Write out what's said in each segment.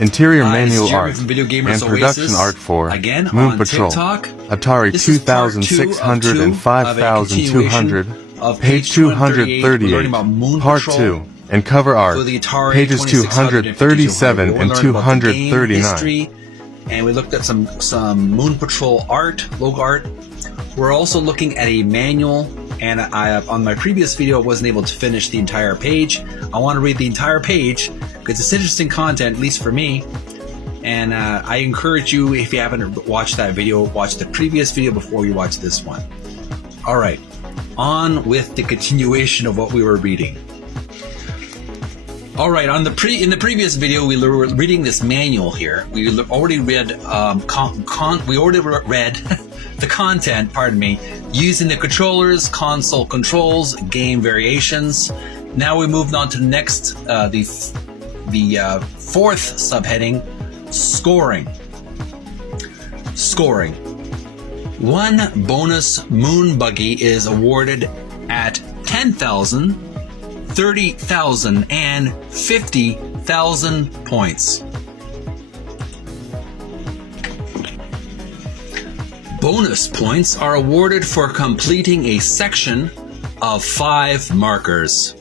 Interior manual Jeremy art from Video Gamers and production Oasis. art for Again, Moon on Patrol, TikTok. Atari This is part 2600 2 and of a 5200, continuation of page We're learning 238, about Moon part Patrol 2, and cover art, for the Atari pages 2600 and 237 5200. and We'll learn about the game 239. history, and we looked at some Moon Patrol art, logo art. We're also looking at a manual, and on my previous video I wasn't able to finish the entire page. I want to read the entire page because it's interesting content, at least for me. And I encourage you, if you haven't watched that video, watch the previous video before you watch this one. All right, on with the continuation of what we were reading. All right, in the previous video, we were reading this manual here. We already read the content, pardon me, using the controllers, console controls, game variations. Now we moved on to the next, the fourth subheading, scoring. Scoring. One bonus moon buggy is awarded at 10,000, 30,000, and 50,000 points. Bonus points are awarded for completing a section of 5 markers,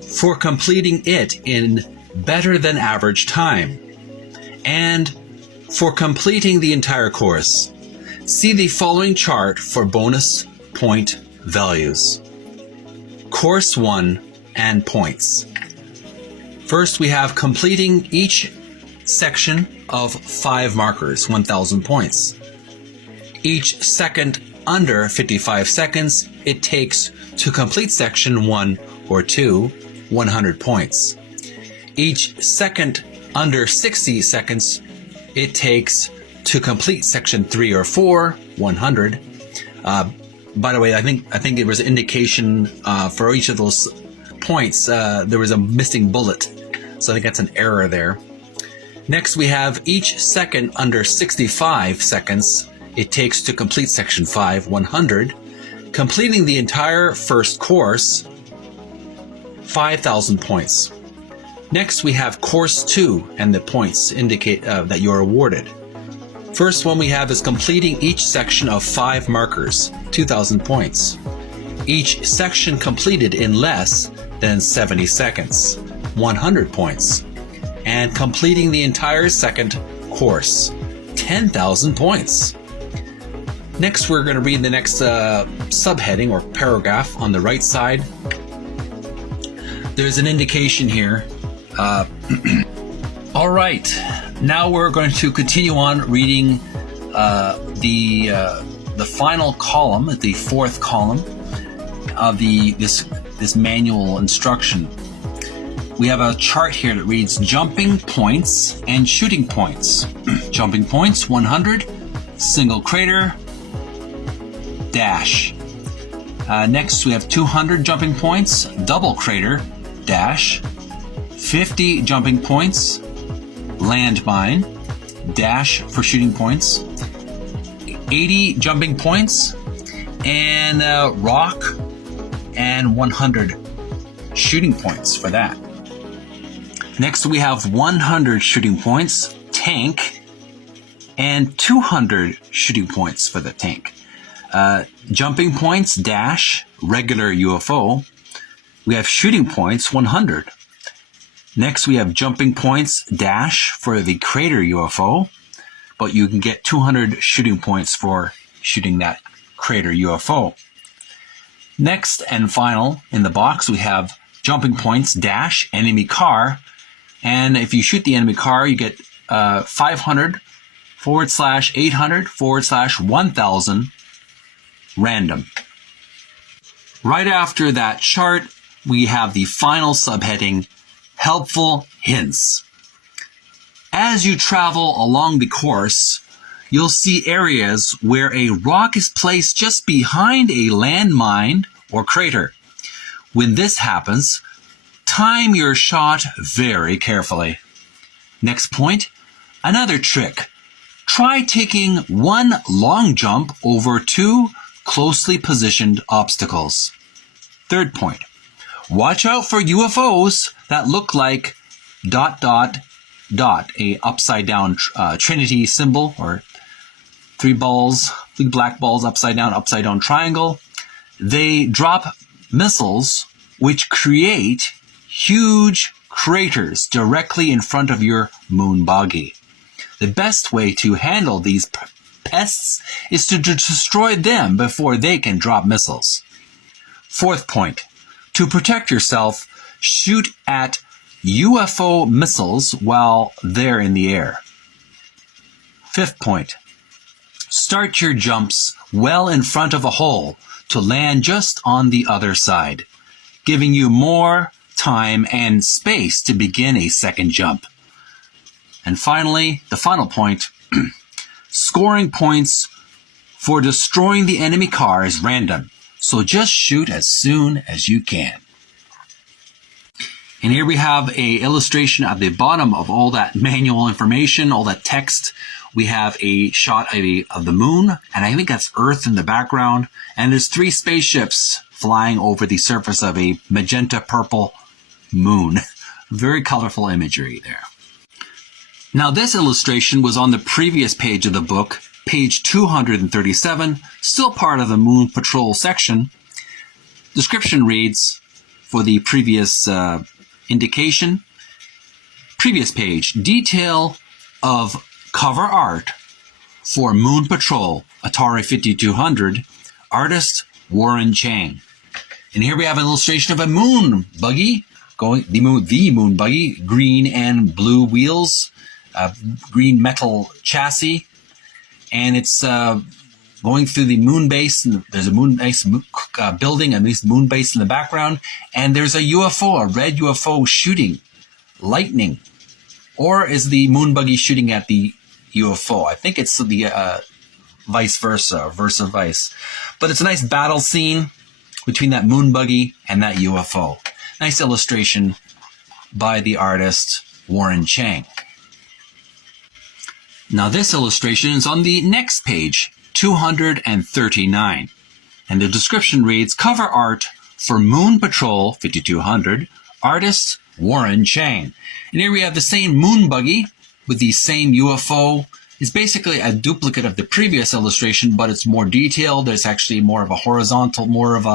for completing it in better than average time, and for completing the entire course. See the following chart for bonus point values. Course 1 and points. First, we have completing each section of 5 markers, 1,000 points. Each second under 55 seconds it takes to complete section 1 or 2, 100 points. Each second under 60 seconds it takes to complete section 3 or 4, 100. By the way, I think there was an indication for each of those points. There was a missing bullet, so I think that's an error there. Next, we have each second under 65 seconds it takes to complete section 5, 100. Completing the entire first course, 5,000 points. Next, we have course 2, and the points indicate that you're awarded. First one we have is completing each section of 5 markers, 2,000 points. Each section completed in less than 70 seconds, 100 points. And completing the entire second course, 10,000 points. Next, we're going to read the next subheading or paragraph on the right side. There's an indication here. All right, now we're going to continue on reading the final column, the fourth column of this manual instruction. We have a chart here that reads jumping points and shooting points. Jumping points 100, single crater, dash. Next we have 200 jumping points, double crater, dash. 50 jumping points, landmine, dash for shooting points. 80 jumping points, and rock, and 100 shooting points for that. Next we have 100 shooting points, tank, and 200 shooting points for the tank. Jumping points, dash, regular UFO. We have shooting points, 100. Next, we have jumping points, dash, for the crater UFO, but you can get 200 shooting points for shooting that crater UFO. Next and final, in the box, we have jumping points, dash, enemy car, and if you shoot the enemy car, you get 500/800/1000 random. Right after that chart, we have the final subheading, helpful hints. As you travel along the course, you'll see areas where a rock is placed just behind a landmine or crater. When this happens, time your shot very carefully. Next point, another trick. Try taking one long jump over 2 closely positioned obstacles. Third point, watch out for UFOs that look like ... dot, a upside down trinity symbol, or three black balls upside down triangle. They drop missiles which create huge craters directly in front of your moon buggy. The best way to handle these pests is to destroy them before they can drop missiles. Fourth point, to protect yourself, shoot at UFO missiles while they're in the air. Fifth point, start your jumps well in front of a hole to land just on the other side, giving you more time and space to begin a second jump. And finally, the final point, scoring points for destroying the enemy car is random, so just shoot as soon as you can. And here we have a illustration at the bottom of all that manual information, all that text. We have a shot of the moon, and I think that's Earth in the background. And there's 3 spaceships flying over the surface of a magenta purple moon. Very colorful imagery there. Now this illustration was on the previous page of the book, page 237, still part of the Moon Patrol section. Description reads, for the previous indication, previous page, detail of cover art for Moon Patrol, Atari 5200, artist Warren Chang. And here we have an illustration of a moon buggy, the moon buggy, green and blue wheels, green metal chassis, and it's going through the moon base. And there's a moon base building, and this moon base in the background, and there's a UFO, a red UFO shooting lightning. Or is the moon buggy shooting at the UFO? I think it's the vice versa, vice. But it's a nice battle scene between that moon buggy and that UFO. Nice illustration by the artist Warren Chang. Now this illustration is on the next page, 239. And the description reads, cover art for Moon Patrol 5200, artist Warren Chang. And here we have the same moon buggy with the same UFO. It's basically a duplicate of the previous illustration, but it's more detailed. There's actually more of a horizontal, more of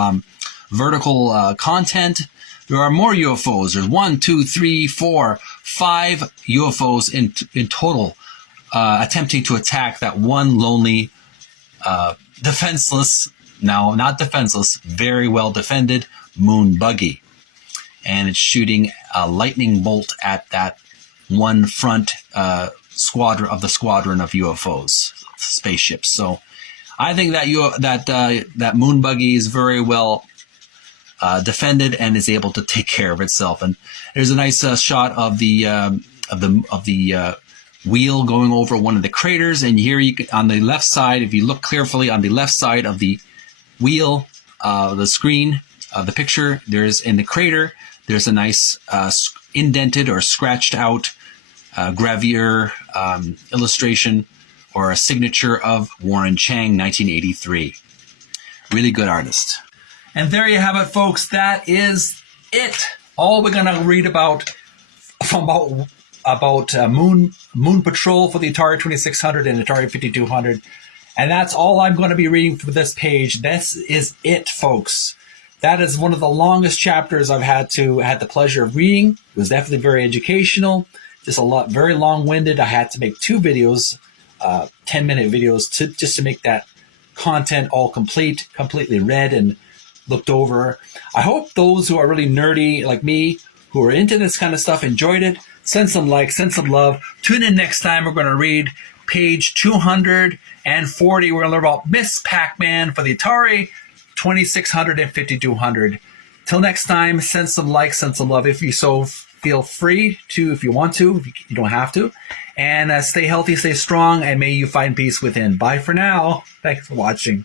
vertical content. There are more UFOs. There's 1, 2, 3, 4, 5 UFOs in total, attempting to attack that one lonely, defenseless, now not defenseless, very well defended moon buggy. And it's shooting a lightning bolt at that one front squadron of UFOs, spaceships. So I think that moon buggy is very well defended and is able to take care of itself. And there's a nice shot of the wheel going over one of the craters. And here you can, on the left side, if you look carefully on the left side of the wheel, the screen of the picture, there's in the crater, there's a nice indented or scratched out gravure illustration or a signature of Warren Chang, 1983. Really good artist. And there you have it, folks. That is it. All we're going to read about Moon Patrol for the Atari 2600 and Atari 5200. And that's all I'm going to be reading for this page. This is it, folks. That is one of the longest chapters I've had the pleasure of reading. It was definitely very educational. Just very long-winded. I had to make 2 videos, 10-minute videos, just to make that content all completely read and looked over. I hope those who are really nerdy like me, who are into this kind of stuff, enjoyed it. Send some likes, send some love. Tune in next time. We're going to read page 240. We're going to learn about Miss Pac-Man for the Atari 2600 and 5200. Till next time, send some likes, send some love. If you so feel free to, if you want to, you don't have to. And stay healthy, stay strong, and may you find peace within. Bye for now. Thanks for watching.